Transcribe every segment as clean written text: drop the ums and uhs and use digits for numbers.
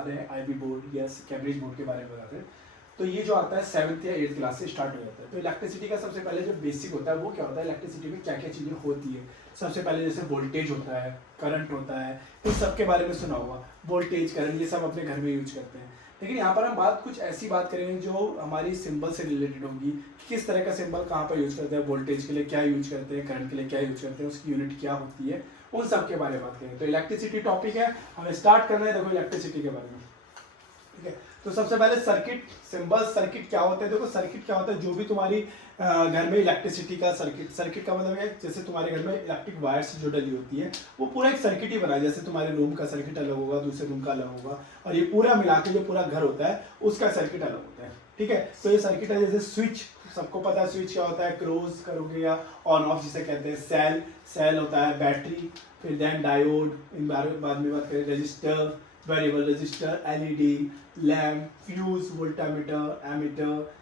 रहे हैं IB board या कैम्ब्रिज बोर्ड के बारे में बताते हैं। तो ये जो आता है 7th या 8th क्लास से स्टार्ट हो जाता है। तो इलेक्ट्रिसिटी का सबसे पहले जो बेसिक होता है वो क्या होता है, इलेक्ट्रिसिटी में क्या क्या चीज़ें होती है। सबसे पहले जैसे वोल्टेज होता है, करंट होता है, इस सब के बारे में सुना हुआ। वोल्टेज, करंट, ये सब अपने घर में यूज करते हैं। लेकिन यहाँ पर हम कुछ ऐसी बात करेंगे जो हमारी सिंबल से रिलेटेड होगी। किस तरह का सिंबल कहाँ पर यूज करते हैं, वोल्टेज के लिए क्या यूज करते हैं, करंट के लिए क्या यूज करते हैं, उसकी यूनिट क्या होती है, उन सब के बारे में बात करेंगे। तो इलेक्ट्रिसिटी टॉपिक है, हमें स्टार्ट करना है। देखो इलेक्ट्रिसिटी के बारे में, ठीक है। तो सबसे पहले सर्किट सिंबल, सर्किट क्या होता है। देखो सर्किट क्या होता है, जो भी तुम्हारी घर में इलेक्ट्रिसिटी का सर्किट, सर्किट का मतलब है जैसे तुम्हारे घर में इलेक्ट्रिक वायर्स जो डली होती है वो पूरा एक सर्किट ही बना है। जैसे तुम्हारे रूम का सर्किट अलग होगा, दूसरे रूम का अलग होगा, और ये पूरा मिला के जो पूरा घर होता है उसका सर्किट अलग होता है, ठीक है। तो ये सर्किट है। जैसे स्विच, सबको पता है स्विच क्या होता है, क्लोज करोगे या ऑन ऑफ जिसे कहते हैं। सेल, सेल होता है। बैटरी, फिर देन डायोड, इन बाद में बात करें। Register, variable register, LED, lamp, fuse, voltameter, ammeter,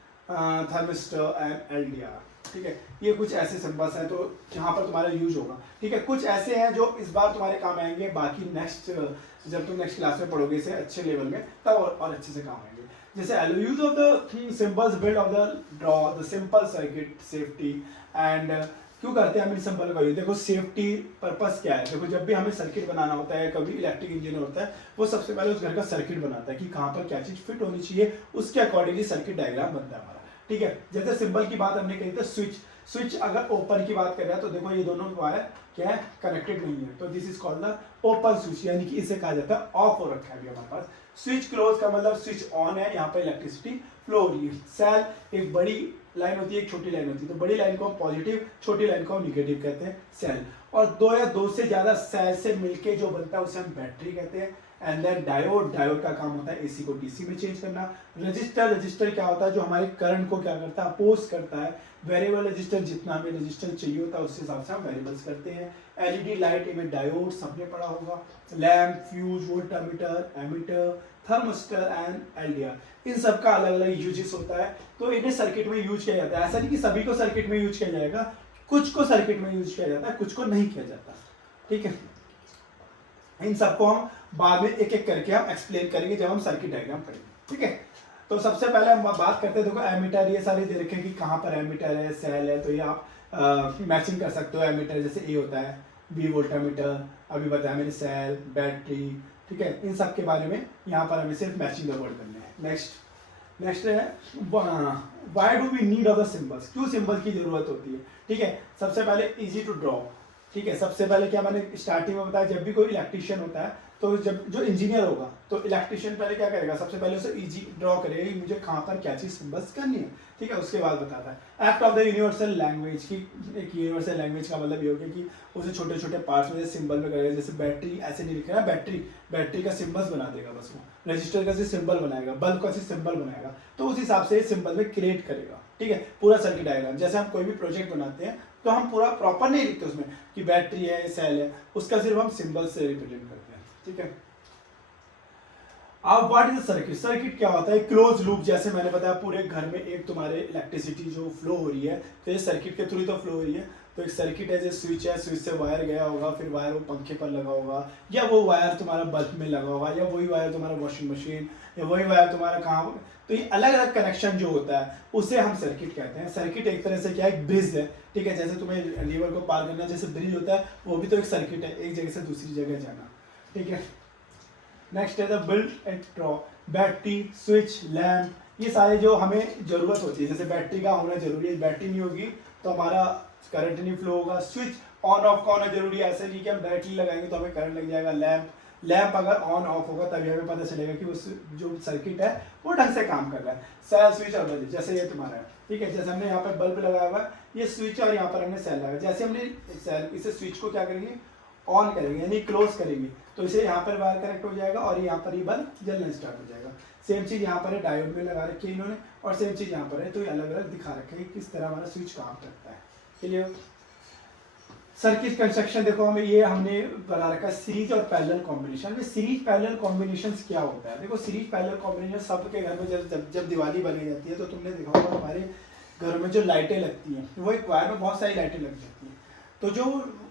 thermistor and LDR, ठीक है। ये कुछ ऐसे सिंबल्स हैं तो जहाँ पर तुम्हारा यूज होगा, ठीक है। कुछ ऐसे हैं जो इस बार तुम्हारे काम आएंगे, बाकी नेक्स्ट जब तुम नेक्स्ट क्लास में पढ़ोगे इसे अच्छे लेवल में तब और अच्छे से काम आएंगे। जैसे use of the symbols build of the draw the simple circuit safety and क्यों करते हैं हम इस सिंबल का यूज। देखो सेफ्टी पर्पस क्या है। देखो जब भी हमें सर्किट बनाना होता है, कभी इलेक्ट्रिक इंजीनियर होता है वो सबसे पहले उस घर का सर्किट बनाता है कि कहाँ पर क्या चीज फिट होनी चाहिए, उसके अकॉर्डिंगली सर्किट डायग्राम बनता है हमारा, ठीक है। जैसे सिंबल की बात हमने कही थी, स्विच, स्विच अगर ओपन की बात कर रहा है तो देखो ये दोनों वायर क्या है, कनेक्टेड नहीं है, तो this is called the open switch, यानी कि इसे कहा जाता है ऑफ हो रखा है अभी हमारे पास। स्विच क्लोज का मतलब स्विच ऑन है, यहाँ पर इलेक्ट्रिसिटी फ्लो हो रही है। सेल एक बड़ी लाइन होती है, एक छोटी लाइन होती है, तो बड़ी लाइन को हम पॉजिटिव, छोटी लाइन को हम निगेटिव कहते हैं, सेल। और दो या दो से ज्यादा सेल से मिलके जो बनता है उसे हम बैटरी कहते हैं। एंड देन डायोड, डायोड का काम होता है एसी को डीसी में चेंज करना। रजिस्टर, रजिस्टर क्या होता है, जो हमारे करंट को क्या करता है, अपोज करता है। वेरिएबल रजिस्टर, जितना हमें रजिस्टर चाहिए होता है उस हिसाब से हम वेरिएबल्स करते हैं। एलईडी लाइट में डायोड सबने पढ़ा होगा। Lamp, fuse, voltameter, ammeter, thermistor and LDR, इन सब का अलग अलग यूजेस होता है। तो इन्हें सर्किट में यूज किया जाता है। ऐसा नहीं कि सभी को सर्किट में यूज किया जाएगा, कुछ को सर्किट में यूज किया जाता है, कुछ को नहीं किया जाता, ठीक है। इन सबको हम बाद में एक एक करके हम एक्सप्लेन करेंगे जब हम सर्किट डायग्राम करेंगे, ठीक है। तो सबसे पहले हम बात करते हैं, देखो एमीटर, ये सारे दे रखे कि कहाँ पर एमीटर है, सेल है, तो ये आप मैचिंग कर सकते हो। एमीटर जैसे ए होता है, बी वोल्टामीटर, अभी बताया मैंने, सेल, बैटरी, ठीक है। इन सब के बारे में यहाँ पर हमें सिर्फ मैचिंग द वर्ड करने हैं। नेक्स्ट है why do we need other symbols, क्यों सिंबल की जरूरत होती है, ठीक है। सबसे पहले इजी टू ड्रॉ, ठीक है। सबसे पहले क्या मैंने स्टार्टिंग में बताया, जब भी कोई इलेक्ट्रिशियन होता है तो जब जो इंजीनियर होगा तो इलेक्ट्रिशियन पहले क्या करेगा, सबसे पहले उसे इजी ड्रॉ करेगा कि मुझे कहाँ पर क्या चीज़ सिंबल्स करनी है, ठीक है। उसके बाद बताता है act of the universal language की। एक यूनिवर्सल लैंग्वेज का मतलब ये हो गया कि उसे छोटे छोटे पार्ट्स में सिंबल में करेगा। जैसे बैटरी ऐसे नहीं लिखेगा, बैटरी, बैटरी का सिंबल्स बना देगा बस वो। रजिस्टर का सिंबल बनाएगा, बल्ब का सिंबल बनाएगा, तो उस हिसाब से सिंबल में क्रिएट करेगा, ठीक है। पूरा सर्किट डायग्राम, जैसे हम कोई भी प्रोजेक्ट बनाते हैं तो हम पूरा प्रॉपर नहीं लिखते उसमें कि बैटरी है, सेल है, उसका सिर्फ हम सिंबल से रिप्रेजेंट करते हैं, ठीक है। अब व्हाट इज सर्किट, सर्किट क्या होता है, क्लोज लूप। जैसे मैंने बताया पूरे घर में एक तुम्हारे इलेक्ट्रिसिटी जो फ्लो हो रही है तो ये सर्किट के थ्रू तो फ्लो हो रही है। तो एक सर्किट है, जैसे स्विच है, स्विच से वायर गया होगा, फिर वायर वो पंखे पर लगा होगा, या वो वायर तुम्हारा बल्ब में लगा होगा, या वही वायर तुम्हारा वॉशिंग मशीन, या वही वायर तुम्हारा कहाँ। तो ये अलग अलग कनेक्शन जो होता है उसे हम सर्किट कहते हैं। सर्किट एक तरह से क्या है, ब्रिज है, ठीक है। जैसे तुम्हें रिवर को पार करना जैसे ब्रिज होता है, वो भी तो एक सर्किट है, एक जगह से दूसरी जगह जाना, ठीक है। नेक्स्ट है the build and draw, battery, switch, lamp, ये सारे जो हमें जरूरत होती है। जैसे बैटरी का होना जरूरी है, बैटरी नहीं होगी तो हमारा करंट नहीं फ्लो होगा। स्विच ऑन ऑफ का होना जरूरी है, ऐसे नहीं कि हम बैटरी लगाएंगे तो हमें करंट लग जाएगा। लैम्प, लैम्प अगर ऑन ऑफ होगा तभी हमें पता चलेगा कि उस जो सर्किट है वो ढंग से काम कर रहा है। सेल, स्विच और बल्ब, जैसे ये तुम्हारा है, ठीक है। जैसे हमने यहाँ पर बल्ब लगाया हुआ है, ये स्विच और यहाँ पर हमने सेल लगाया। जैसे हमने सेल, इसे स्विच को क्या करेंगे, ऑन करेंगे यानी क्लोज करेंगे, तो इसे यहाँ पर वायर कनेक्ट हो जाएगा और यहाँ पर ये बल्ब जलना स्टार्ट हो जाएगा। सेम चीज यहाँ पर है, डायोड में लगा रखी है इन्होंने, और सेम चीज यहाँ पर है, तो ये अलग अलग दिखा रखे हैं किस तरह हमारा स्विच काम करता है। चलिए सर्किट कंस्ट्रक्शन देखो, हमें ये हमने बना रखा है सीरीज और पैरेलल कॉम्बिनेशन में। सीरीज पैरेलल कॉम्बिनेशन क्या होता है, देखो सीरीज पैरेलल कॉम्बिनेशन सबके घर में जब दिवाली बनी जाती है तो तुमने देखा होगा हमारे घरों में जो लाइटें लगती हैं वो एक वायर में बहुत सारी लाइटें लग जाती हैं। तो जो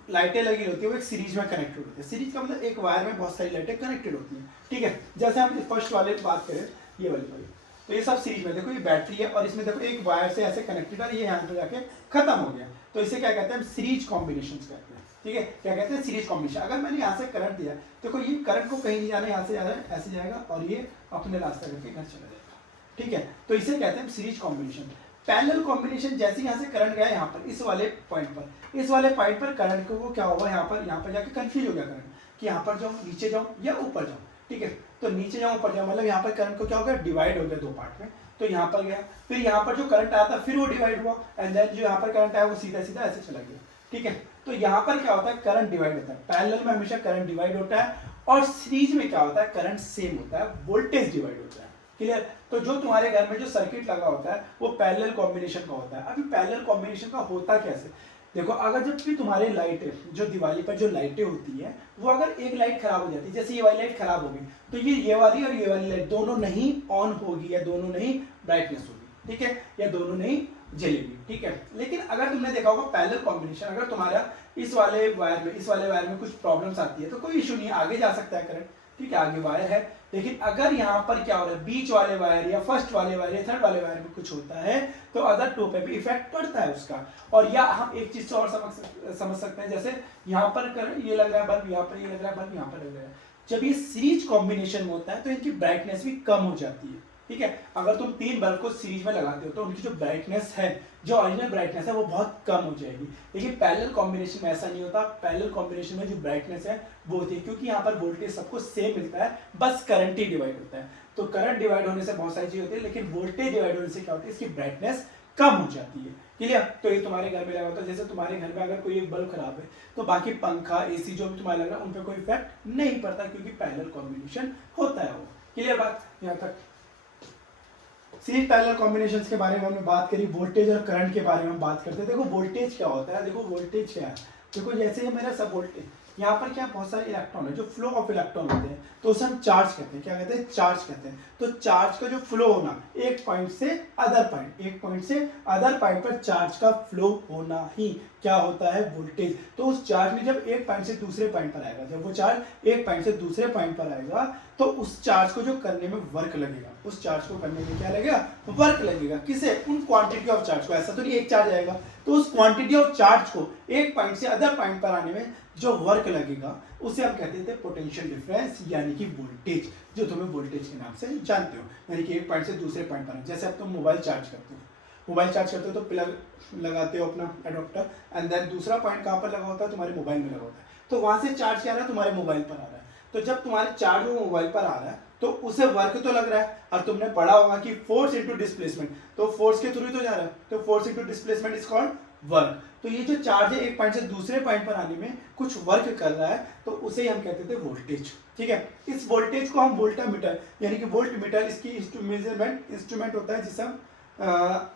लाइटें लगी होती है वो एक सीरीज में कनेक्टेड होती है। सीरीज का मतलब एक वायर में बहुत सारी लाइटें कनेक्टेड होती हैं, ठीक है। जैसे हम फर्स्ट वाले की बात करें, ये वाली, तो ये सब सीरीज में, देखो ये बैटरी है और इसमें देखो एक वायर से ऐसे कनेक्टेड है, ये यहाँ पे जाके खत्म हो गया, तो इसे क्या कहते हैं, हम सीरीज कॉम्बिनेशन कहते हैं, ठीक है। क्या कहते हैं, सीरीज कॉम्बिनेशन। अगर मैंने यहाँ से करंट दिया, देखो ये करंट को कहीं नहीं जाना, यहाँ से जा रहा है, ऐसे जाएगा और ये अपने रास्ता करके घर चला जाएगा, ठीक है। तो इसे कहते हैं सीरीज कॉम्बिनेशन। पैरेलल कॉम्बिनेशन, जैसे यहाँ से करंट गया यहाँ पर, इस वाले पॉइंट पर, इस वाले पॉइंट पर करंट को क्या होगा, यहाँ पर जाके कंफ्यूज हो गया करंट कि यहाँ पर जाऊँ, नीचे जाऊँ या ऊपर जाऊँ, ठीक है। तो नीचे जाऊँ ऊपर जाऊँ, मतलब यहाँ पर करंट को क्या हो गया, डिवाइड हो गया दो पार्ट में। तो यहाँ पर गया, फिर यहाँ पर जो करंट आया था फिर वो डिवाइड हुआ, एंड देन जो यहाँ पर करंट आया वो सीधा सीधा ऐसे चला गया, ठीक है। तो यहाँ पर क्या होता है, करंट डिवाइड होता है। पैरेलल में हमेशा करंट डिवाइड होता है, और सीरीज में क्या होता है, करंट सेम होता है, वोल्टेज डिवाइड होता है, क्लियर। तो जो तुम्हारे घर में जो सर्किट लगा होता है वो पैरेलल कॉम्बिनेशन का होता है। अभी पैरेलल कॉम्बिनेशन का होता कैसे, देखो अगर जब भी तुम्हारी लाइट जो दिवाली पर जो लाइटें होती है, वो अगर एक लाइट खराब हो जाती है, जैसे ये वाली लाइट खराब हो गई, तो ये वाली और ये वाली लाइट दोनों नहीं ऑन होगी, या दोनों नहीं ब्राइटनेस होगी, ठीक है, या दोनों नहीं जलेगी, ठीक है। लेकिन अगर तुमने देखा होगा पैरेलल कॉम्बिनेशन, अगर तुम्हारा इस वाले वायर में कुछ प्रॉब्लम्स आती है तो कोई इशू नहीं है, आगे जा सकता है करंट, ठीक है, आगे वायर है। लेकिन अगर यहाँ पर क्या हो रहा है, बीच वाले वायर या फर्स्ट वाले वायर या थर्ड वाले वायर में कुछ होता है, तो अदर टू पे भी इफेक्ट पड़ता है उसका। और या हम एक चीज और समझ सकते हैं, जैसे यहाँ पर ये लग रहा है बल्ब, यहाँ पर ये लग रहा है बल्ब, यहाँ पर लग रहा है, जब ये सीरीज कॉम्बिनेशन में होता है तो इनकी ब्राइटनेस भी कम हो जाती है, ठीक है। अगर तुम 3 बल्ब को सीरीज में लगाते हो तो उनकी जो ब्राइटनेस है, जो ओरिजिनल ब्राइटनेस है, वो बहुत कम हो जाएगी। लेकिन पैरेलल कॉम्बिनेशन में ऐसा नहीं होता। पैरेलल कॉम्बिनेशन में जो ब्राइटनेस है वो होती है, क्योंकि यहाँ पर वोल्टेज सबको सेम मिलता है, बस करंट ही डिवाइड होता है। तो करंट डिवाइड होने से बहुत सारी चीज होती है, लेकिन वोल्टेज डिवाइड होने से क्या होता है, इसकी ब्राइटनेस कम हो जाती है, क्लियर। तो ये तुम्हारे घर में लगा होता है, जैसे तुम्हारे घर में अगर कोई एक बल्ब खराब है तो बाकी पंखा, एसी जो भी तुम्हारा लग रहा है उन पर कोई इफेक्ट नहीं पड़ता, क्योंकि पैरेलल कॉम्बिनेशन होता है वो, क्लियर बात यहाँ तक। सीरीज पैरेलल कॉम्बिनेशंस के बारे में हमने बात करी, वोल्टेज और करंट के बारे में बात करते हैं। देखो वोल्टेज क्या होता है, देखो वोल्टेज क्या है, देखो जैसे मेरा सब वोल्टेज, यहाँ पर क्या बहुत सारे इलेक्ट्रॉन है, जो फ्लो ऑफ इलेक्ट्रॉन होते हैं, तो उसे हम चार्ज कहते हैं, क्या कहते हैं, चार्ज कहते हैं। तो चार्ज का जो फ्लो होना एक पॉइंट से अदर पॉइंट, एक पॉइंट से अदर पॉइंट पर चार्ज का फ्लो होना ही क्या होता है, वोल्टेज। तो उस चार्ज में जब एक पॉइंट से दूसरे पॉइंट पर आएगा, जब वो चार्ज एक पॉइंट से दूसरे पॉइंट पर आएगा, तो उस चार्ज को जो करने में वर्क लगेगा, उस चार्ज को करने में क्या लगेगा, वर्क लगेगा। किसे, उन क्वांटिटी ऑफ चार्ज को। ऐसा तो नहीं एक चार्ज आएगा, तो उस क्वांटिटी ऑफ चार्ज को एक पॉइंट से अदर पॉइंट पर आने में जो वर्क लगेगा, उसे हम कहते थे पोटेंशियल डिफरेंस, यानी कि वोल्टेज, जो तुम्हें वोल्टेज के नाम से जानते हो, यानी कि एक पॉइंट से दूसरे पॉइंट पर। जैसे अब तुम मोबाइल चार्ज करते हो, तो प्लग लगाते हो अपना एडोप्टर, एंड देन दूसरा पॉइंट कहाँ पर लगा होता है, तुम्हारे मोबाइल में लगा होता है, तो वहां से चार्ज क्या आ रहा है, तुम्हारे मोबाइल पर आ रहा है। तो जब तुम्हारे चार्ज वो मोबाइल पर आ रहा है, तो उसे वर्क तो लग रहा है, और तुमने पढ़ा होगा कि फोर्स इनटू डिस्प्लेसमेंट, तो फोर्स के थ्रू तो जा रहा है, तो force into displacement is called work. तो ये जो चार्ज है एक पॉइंट से दूसरे पॉइंट पर आने में कुछ वर्क कर रहा है, तो उसे हम कहते थे वोल्टेज, ठीक है। इस वोल्टेज को हम वोल्टामीटर, यानी कि वोल्ट मीटर इसकी मेजरमेंट इंस्ट्रूमेंट होता है, जिसे हम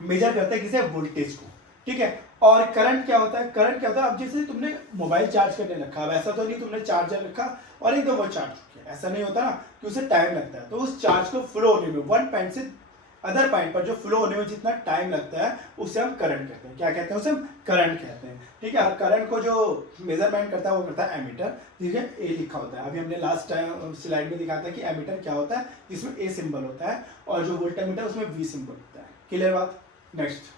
मेजर करते हैं, किसे, वोल्टेज को, ठीक है। और करंट क्या होता है, करंट क्या होता है, अब जैसे तुमने मोबाइल चार्ज करने रखा, वैसा तो नहीं तुमने चार्जर रखा और एकदम वो चार्ज हो गया, ऐसा नहीं होता ना, कि उसे टाइम लगता है। तो उस चार्ज को फ्लो होने में, वन पॉइंट से अदर पॉइंट पर जो फ्लो होने में जितना टाइम लगता है, उसे हम करंट कहते हैं। क्या कहते हैं, उसे हम करंट कहते हैं, ठीक है। करंट को जो मेजरमेंट करता है वो करता है एमीटर, ठीक है, ए लिखा होता है। अभी हमने लास्ट टाइम स्लाइड में दिखाया था कि एमीटर क्या होता है, जिसमें ए सिंबल होता है, और जो वोल्टामीटर उसमें वी सिंबल होता है, क्लियर बात। नेक्स्ट,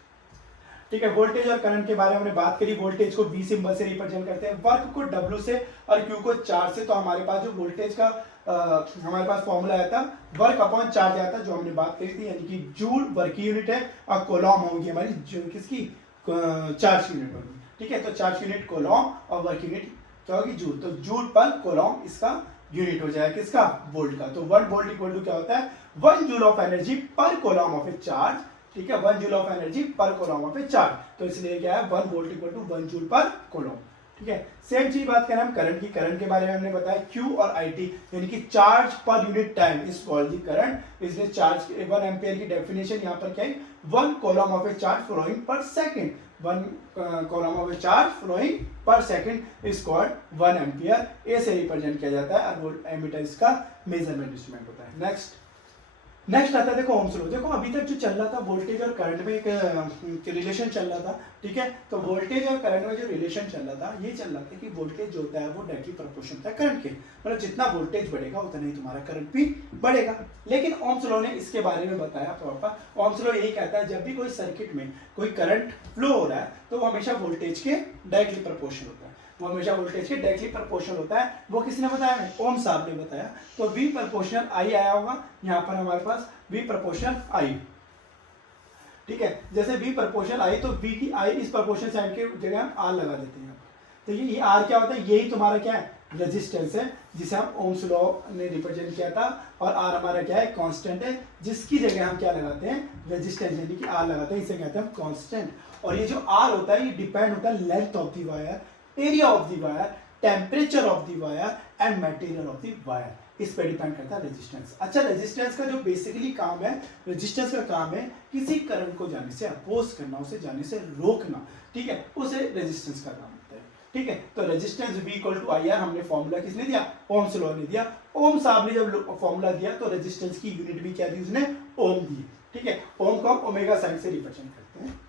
ठीक है, वोल्टेज और करंट के बारे में हमने बात करी। वोल्टेज को V सिंबल से रिप्रेजेंट करते हैं, वर्क को W से और Q को चार्ज से। तो हमारे पास जो वोल्टेज का हमारे पास फॉर्मूला आया था, वर्क अपॉन चार्ज आया था, जो हमने बात करी थी, यानी कि जूल वर्क यूनिट है, और कोलॉम होगी हमारी किसकी, चार्ज यूनिट होगी, ठीक है। तो चार्ज यूनिट कोलॉम और वर्क यूनिट क्या होगी, जूल। तो जूल पर कोलॉम इसका यूनिट हो जाएगा, किसका, वोल्ट का। तो 1 वोल्ट इक्वल टू क्या होता है, 1 जूल ऑफ एनर्जी पर कोलॉम ऑफ ए चार्ज, ठीक है, 1 जूल ऑफ एनर्जी पर कोलॉम ऑफ ए चार्ज। तो इसलिए क्या है, 1 वोल्ट इक्वल टू 1 जूल पर कोलॉम, ठीक है। सेम चीज बात करें हम करंट की, करंट के बारे में हमने बताया Q और IT, यानी कि charge per unit time is called the current. इसलिए चार्ज 1 एम्पियर की डेफिनेशन यहाँ पर क्या है, 1 coulomb of a charge flowing per second, 1 coulomb of a charge flowing per second is called 1 ampere. A से रिप्रेजेंट किया जाता है, और वो एमीटर इसका मेजरमेंट इंस्ट्रूमेंट होता है। नेक्स्ट, नेक्स्ट आता है देखो ओम्स लॉ। देखो अभी तक जो चल रहा था वोल्टेज और करंट में एक रिलेशन चल रहा था, ठीक है। तो वोल्टेज और करंट में जो रिलेशन चल रहा था, ये चल रहा था कि वोल्टेज जो होता है वो डायरेक्टली प्रोपोर्शनल होता है करंट के, मतलब जितना वोल्टेज बढ़ेगा उतना ही तुम्हारा करंट भी बढ़ेगा। लेकिन ओम्स लॉ ने इसके बारे में बताया प्रॉपर। ओम्स लॉ यही कहता है जब भी कोई सर्किट में कोई करंट फ्लो हो रहा है तो वो हमेशा वोल्टेज के डायरेक्टली प्रोपोर्शनल होता है, वो हमेशा वोल्टेज के डायरेक्टली प्रोपोर्शनल होता है। वो किसने बताया? हमें ओम साहब ने बताया। तो V प्रोपोर्शनल I आया होगा यहाँ पर हमारे पास V प्रोपोर्शनल I, ठीक है। जैसे V प्रोपोर्शनल I तो V की I इस प्रोपोर्शनल साइन के जगह हम R लगा देते हैं। तो ये R क्या होता है? यही तुम्हारा क्या है? रेजिस्टेंस है, जिसे हम ओम्स लॉ ने रिप्रेजेंट किया था। और R हमारा क्या है? कांस्टेंट है, जिसकी जगह हम क्या लगाते हैं? रेजिस्टेंस यानी कि R लगाते हैं, इसे कहते हैं हम कांस्टेंट। और ये जो R होता है ये डिपेंड होता है length of the wire, area of the wire, temperature of the wire and material of the wire, इस पे डिपेंड करता है रेजिस्टेंस। अच्छा, रेजिस्टेंस का जो बेसिकली काम है, रेजिस्टेंस का काम है किसी करंट को जाने से अपोज करना, उसे जाने से रोकना, ठीक है, उसे रेजिस्टेंस का काम होता है, ठीक है। तो resistance V equal to IR हमने फॉर्मूला किसने दिया? ओम्स लॉ ने दिया। ओम साहब ने जब फॉर्मूला दिया तो रेजिस्टेंस की यूनिट भी क्या दी उसने? ओम दी, ठीक है। ओम को हम ओमेगा साइन से रिप्रेजेंट करते हैं।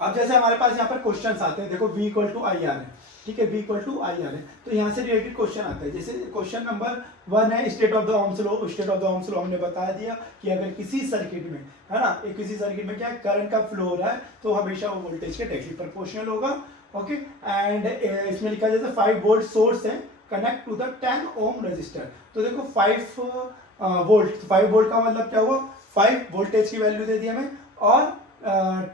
अब जैसे हमारे पास यहाँ पर क्वेश्चंस आते हैं, देखो V इक्वल टू IR है, ठीक है, V इक्वल टू IR है, तो यहाँ से रिलेटेड क्वेश्चन आता है। जैसे क्वेश्चन नंबर 1 है state of the Ohm's law. State of the Ohm's law हमने बता दिया कि अगर किसी सर्किट में, है ना, किसी सर्किट में क्या करंट का फ्लो हो रहा है तो हमेशा वो वोल्टेज के डायरेक्टली प्रोपोर्शनल होगा, ओके। एंड इसमें लिखा जैसे 5 वोल्ट सोर्स है connect to the 10 ohm resistor. तो देखो 5 वोल्ट, 5 वोल्ट का मतलब क्या हुआ? 5 वोल्टेज की वैल्यू दे दी हमें और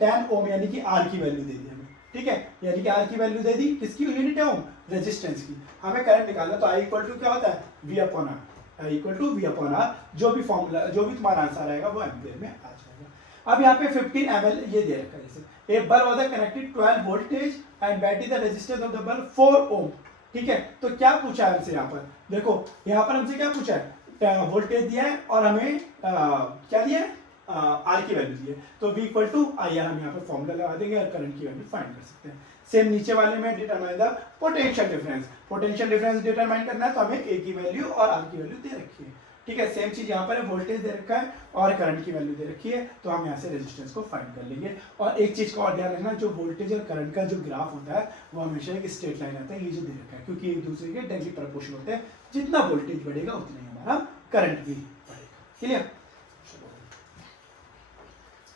10 ओम यानी कि R की वैल्यू दे दी हमें, ठीक है। यानी कि R की वैल्यू दे दी, किसकी यूनिट है? ओम, रेजिस्टेंस की। हमें करंट निकालना, तो I इक्वल टू क्या होता है? V upon R। I equal to V upon R, जो भी फॉर्मूला, जो भी तुम्हारा आंसर आएगा वो एम्पियर में आ जाएगा। अब यहाँ पे 15 ml ये दे रखा है। जैसे a bulb was connected 12 voltage and battery the resistance of the bulb 4 ohm, ठीक है। तो क्या पूछा है हमसे यहाँ पर? देखो यहाँ पर हमसे क्या पूछा है? वोल्टेज दिया है और हमें क्या दिया है? R की वैल्यू दी है। तो V इक्वल टू IR हम यहाँ पर फॉर्मूला लगा देंगे और करंट की वैल्यू फाइंड कर सकते हैं। सेम नीचे वाले में determine the potential difference. Potential difference determine करना है तो हमें A की वैल्यू और R की वैल्यू दे रखी है, ठीक है। सेम चीज यहाँ पर है, वोल्टेज दे रखा है और करंट की वैल्यू दे रखी है, तो हम यहाँ से रेजिस्टेंस को फाइंड कर लेंगे। और एक चीज का और ध्यान रखना, जो वोल्टेज और करंट का जो ग्राफ होता है वो हमेशा एक स्ट्रेट लाइन आता है, ये जो दे रखा है, क्योंकि एक दूसरे के डायरेक्टली प्रोपोर्शनल होते हैं। जितना वोल्टेज बढ़ेगा उतना ही हमारा करंट भी बढ़ेगा। क्लियर?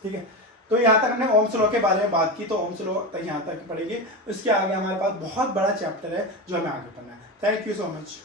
ठीक है। तो यहाँ तक हमने ओम्स लॉ के बारे में बात की, तो ओम्स लॉ तक यहाँ तक पढ़ेंगे। इसके आगे हमारे पास बहुत बड़ा चैप्टर है जो हमें आगे पढ़ना है। Thank you so much.